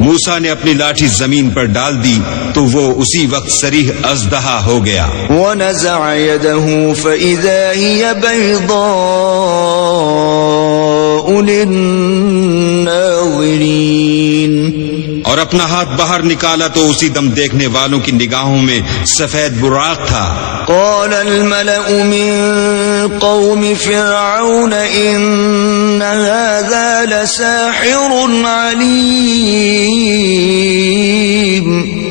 موسیٰ نے اپنی لاٹھی زمین پر ڈال دی تو وہ اسی وقت صریح اژدہا ہو گیا. وَنَزَعَ يَدَهُ فَإِذَا هِيَ بَيْضَاءُ لِلنَّاظِرِينَ. اور اپنا ہاتھ باہر نکالا تو اسی دم دیکھنے والوں کی نگاہوں میں سفید براق تھا. قال الملأ من قوم فرعون إن هذا لساحر عليم.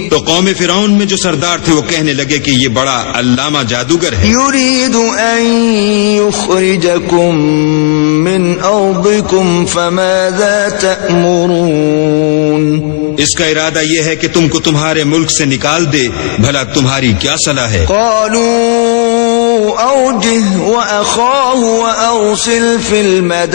تو قوم فرعون میں جو سردار تھے وہ کہنے لگے کہ یہ بڑا علامہ جادوگر ہے. يريد أن يخرجكم من أرضكم فماذا تأمرون. اس کا ارادہ یہ ہے کہ تم کو تمہارے ملک سے نکال دے، بھلا تمہاری کیا صلاح ہے؟ قالوا أوجه وأخاه وأرسل في المدائن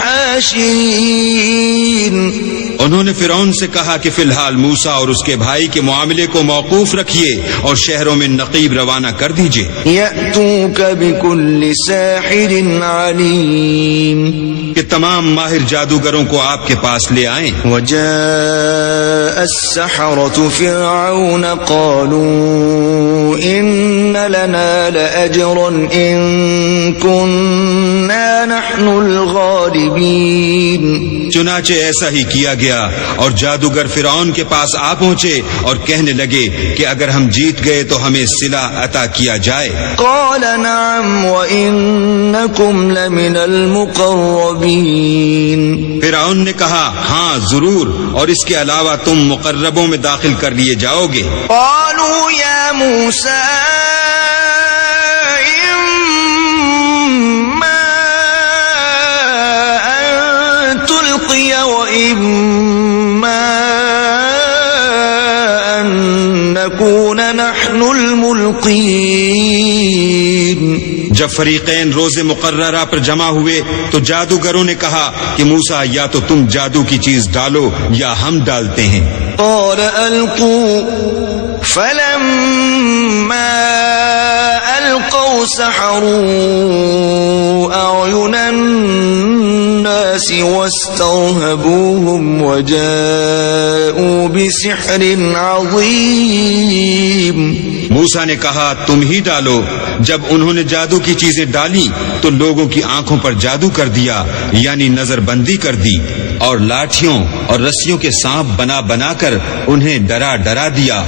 حاشرين. انہوں نے فرعون سے کہا کہ فی الحال موسیٰ اور اس کے بھائی کے معاملے کو موقوف رکھیے اور شہروں میں نقیب روانہ کر دیجئے. يأتوك بكل ساحر عليم. کہ تمام ماہر جادوگروں کو آپ کے پاس لے آئیں. وجاء السحرة فرعون قالوا إن لنا لأجرا إن كنا نحن الغالبين. چنانچہ ایسا ہی کیا گیا اور جادوگر فرعون کے پاس آ پہنچے اور کہنے لگے کہ اگر ہم جیت گئے تو ہمیں صلہ عطا کیا جائے. قال نعم وإنكم لمن المقربين. فرعون نے کہا ہاں ضرور، اور اس کے علاوہ تم مقربوں میں داخل کر لیے جاؤ گے. قالوا يا موسى وإما أن نكون نحن الملقين. جب فریقین روز مقررہ پر جمع ہوئے تو جادوگروں نے کہا کہ موسیٰ یا تو تم جادو کی چیز ڈالو یا ہم ڈالتے ہیں. قال ألقوا فلما ألقوا سحروا أعين الناس واسترهبوهم وجاءوا بسحر عظيم. موسیٰ نے کہا تم ہی ڈالو. جب انہوں نے جادو کی چیزیں ڈالی تو لوگوں کی آنکھوں پر جادو کر دیا، یعنی نظر بندی کر دی، اور لاٹھیوں اور رسیوں کے سانپ بنا بنا کر انہیں ڈرا ڈرا دیا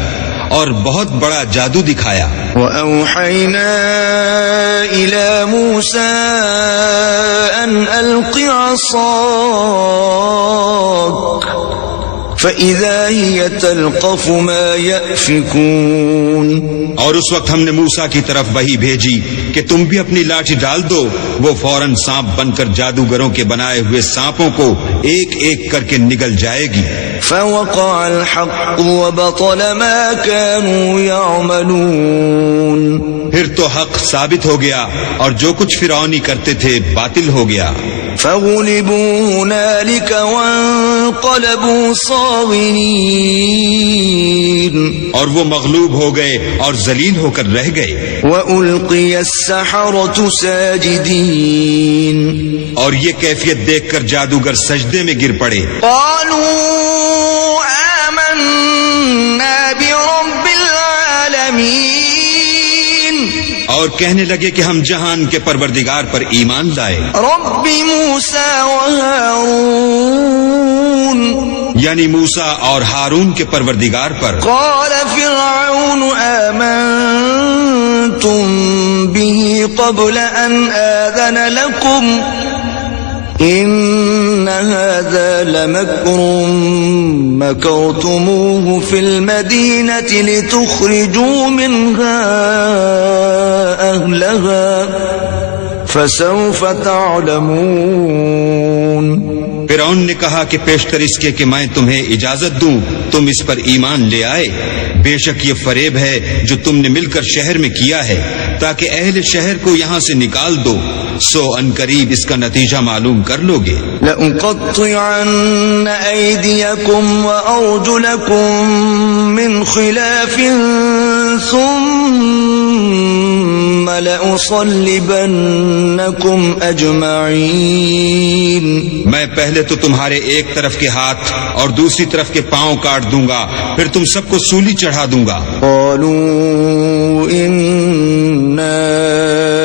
اور بہت بڑا جادو دکھایا. وَأَوْحَيْنَا إِلَى مُوسَىٰ أَنْ أَلْقِ عَصَاكَ فَإِذَا هِيَ تَلْقَفُ مَا يَأْفِكُونَ. اور اس وقت ہم نے موسیٰ کی طرف وحی بھیجی کہ تم بھی اپنی لاٹھی ڈال دو. وہ فوراً سانپ بن کر جادوگروں کے بنائے ہوئے سانپوں کو ایک ایک کر کے نگل جائے گی. فَوَقَعَ الْحَقُّ وَبَطَلَ مَا كَانُوا يَعْمَلُونَ. پھر تو حق ثابت ہو گیا اور جو کچھ فرعونی کرتے تھے باطل ہو گیا. فَغُلِبُوا هُنَالِكَ وَانقَلَبُوا صَاغِرِينَ. اور وہ مغلوب ہو گئے اور ذلیل ہو کر رہ گئے. وَأُلْقِيَ السَّحَرَةُ سَاجِدِينَ. اور یہ کیفیت دیکھ کر جادوگر سجدے میں گر پڑے. قالوا آمنا برب العالمین. اور کہنے لگے کہ ہم جہان کے پروردگار پر ایمان لائے. رب موسیٰ وہارون. یعنی موسیٰ اور ہارون کے پروردگار پر. قال فرعون آمنتم به قبل ان آذن لكم إن هذا لمكر مكرتموه في المدينة لتخرجوا منها أهلها فسوف تعلمون. فرعون نے کہا کہ پیشتر اس کے کہ میں تمہیں اجازت دوں تم اس پر ایمان لے آئے. بے شک یہ فریب ہے جو تم نے مل کر شہر میں کیا ہے تاکہ اہل شہر کو یہاں سے نکال دو، سو ان قریب اس کا نتیجہ معلوم کر لو گے. لَأُقَطِّعَنَّ أَيْدِيَكُمْ وَأَرْجُلَكُمْ مِنْ خِلَافٍ ثُمَّ لَأُصَلِّبَنَّكُمْ أَجْمَعِينَ. میں پہلے پہلے تو تمہارے ایک طرف کے ہاتھ اور دوسری طرف کے پاؤں کاٹ دوں گا، پھر تم سب کو سولی چڑھا دوں گا۔ قالوا إنا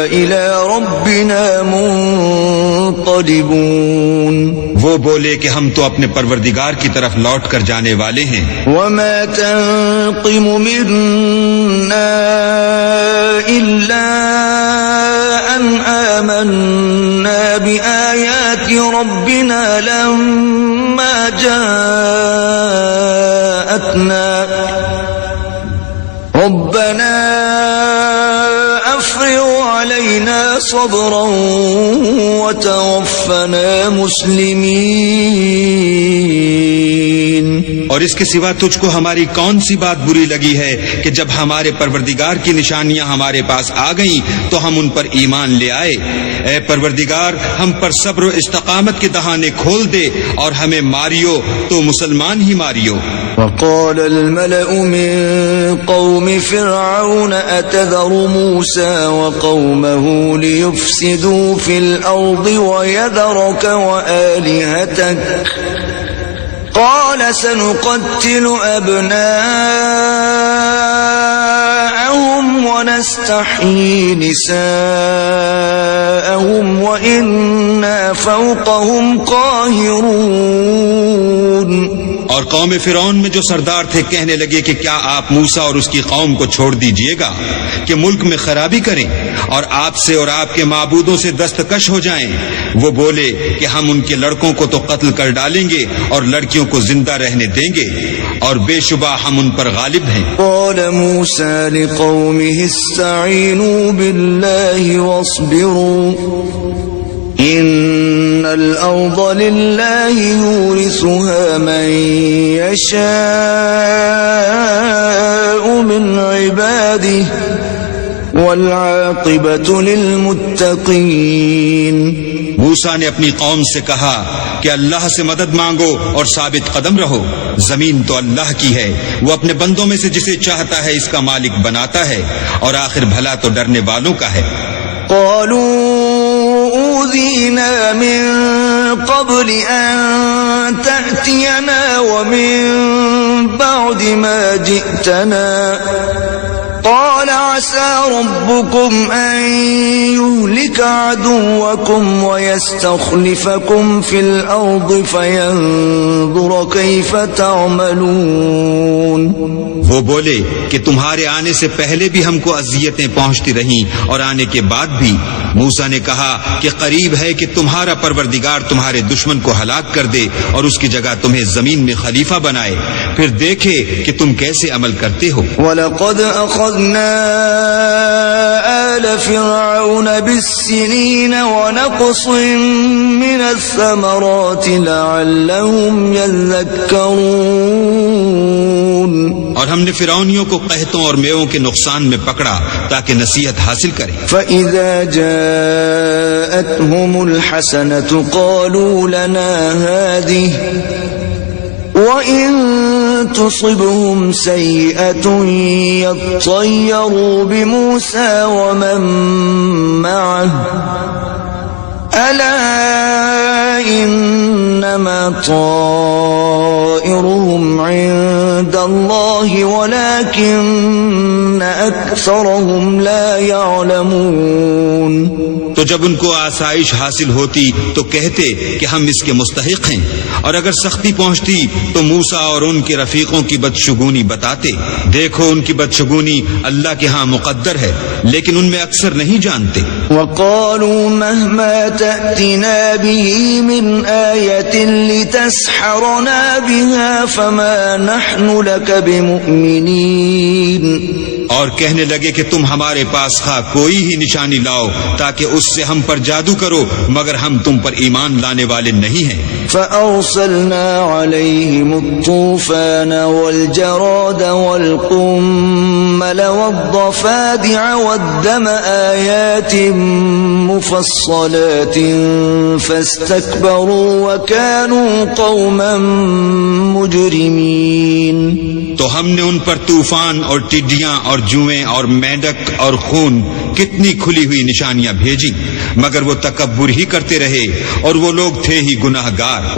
إلى ربنا منقلبون وہ بولے کہ ہم تو اپنے پروردگار کی طرف لوٹ کر جانے والے ہیں۔ وما تنقم منا إلا أن آمنا بآيات ربنا لما جاءتنا ربنا أفرغ علينا صبرا وتوفنا مسلمين۔ اور اس کے سوا تجھ کو ہماری کون سی بات بری لگی ہے کہ جب ہمارے پروردگار کی نشانیاں ہمارے پاس آ گئیں تو ہم ان پر ایمان لے آئے۔ اے پروردگار، ہم پر صبر و استقامت کے دہانے کھول دے اور ہمیں ماریو تو مسلمان ہی ماریو۔ وقال الملأ من قوم فرعون أتذر موسى وقومه ليفسدوا في الأرض ويذرك وآلهتك قال سنقتل أبناءهم ونستحيي نساءهم وإنا فوقهم قاهرون۔ اور قوم فرعون میں جو سردار تھے کہنے لگے کہ کیا آپ موسیٰ اور اس کی قوم کو چھوڑ دیجئے گا کہ ملک میں خرابی کریں اور آپ سے اور آپ کے معبودوں سے دستکش ہو جائیں؟ وہ بولے کہ ہم ان کے لڑکوں کو تو قتل کر ڈالیں گے اور لڑکیوں کو زندہ رہنے دیں گے، اور بے شبہ ہم ان پر غالب ہیں۔ قال موسى لقومه استعينوا بالله واصبروا إن الأرض لله يورثها من يشاء من عباده والعاقبة للمتقين۔ موسیٰ نے اپنی قوم سے کہا کہ اللہ سے مدد مانگو اور ثابت قدم رہو، زمین تو اللہ کی ہے، وہ اپنے بندوں میں سے جسے چاہتا ہے اس کا مالک بناتا ہے، اور آخر بھلا تو ڈرنے والوں کا ہے۔ قالوا أوذينا من قبل أن تأتينا ومن بعد ما جئتنا قال عسى ربكم أن يهلك عدوكم ويستخلفكم في الأرض فينظر كيف تعملون۔ وہ بولے کہ تمہارے آنے سے پہلے بھی ہم کو اذیتیں پہنچتی رہیں اور آنے کے بعد بھی۔ موسیٰ نے کہا کہ قریب ہے کہ تمہارا پروردگار تمہارے دشمن کو ہلاک کر دے اور اس کی جگہ تمہیں زمین میں خلیفہ بنائے، پھر دیکھے کہ تم کیسے عمل کرتے ہو۔ وَلَقَدْ أَخَذْنَا آلَ فِرْعَوْنَ بِالسِّنِينَ وَنَقْصٍ مِّنَ الثَّمَرَاتِ لَعَلَّهُمْ يَذَّكَّرُونَ۔ اور ہم نے فرعونیوں کو قحطوں اور میووں کے نقصان میں پکڑا تاکہ نصیحت حاصل کریں۔ فَإِذَا جَاءَتْهُمُ الْحَسَنَةُ قَالُوا لَنَا هَٰذِهِ وَإِن تُصِبْهُمْ سَيِّئَةٌ يَطَّيَّرُوا بِمُوسَىٰ وَمَن مَّعَهُ أَلَا إِنَّمَا طَائِرُهُمْ عِندَ اللَّهِ وَلَٰكِنَّ أَكْثَرَهُمْ لَا يَعْلَمُونَ۔ تو جب ان کو آسائش حاصل ہوتی تو کہتے کہ ہم اس کے مستحق ہیں، اور اگر سختی پہنچتی تو موسیٰ اور ان کے رفیقوں کی بدشگونی بتاتے۔ دیکھو ان کی بدشگونی اللہ کے ہاں مقدر ہے، لیکن ان میں اکثر نہیں جانتے۔ وَقَالُوا مَهْمَا تَأْتِنَا بِهِ مِنْ آيَةٍ لِتَسْحَرَنَا بِهَا فَمَا نَحْنُ لَكَ بِمُؤْمِنِينَ۔ اور کہنے لگے کہ تم ہمارے پاس خواہ کوئی ہی نشانی لاؤ تاکہ اس سے ہم پر جادو کرو، مگر ہم تم پر ایمان لانے والے نہیں ہیں۔ فَأَرْسَلْنَا عَلَيْهِمُ الطُّوفَانَ وَالْجَرَادَ وَالْقُمَّلَ وَالضَّفَادِعَ وَالدَّمَ آيَاتٍ مُفَصَّلَاتٍ فَاسْتَكْبَرُوا وَكَانُوا قَوْمًا مُجْرِمِينَ۔ تو ہم نے ان پر طوفان اور ٹڈیاں اور جوئیں اور مینڈک اور خون کتنی کھلی ہوئی نشانیاں بھیجی، مگر وہ تکبر ہی کرتے رہے اور وہ لوگ تھے ہی گناہ گار۔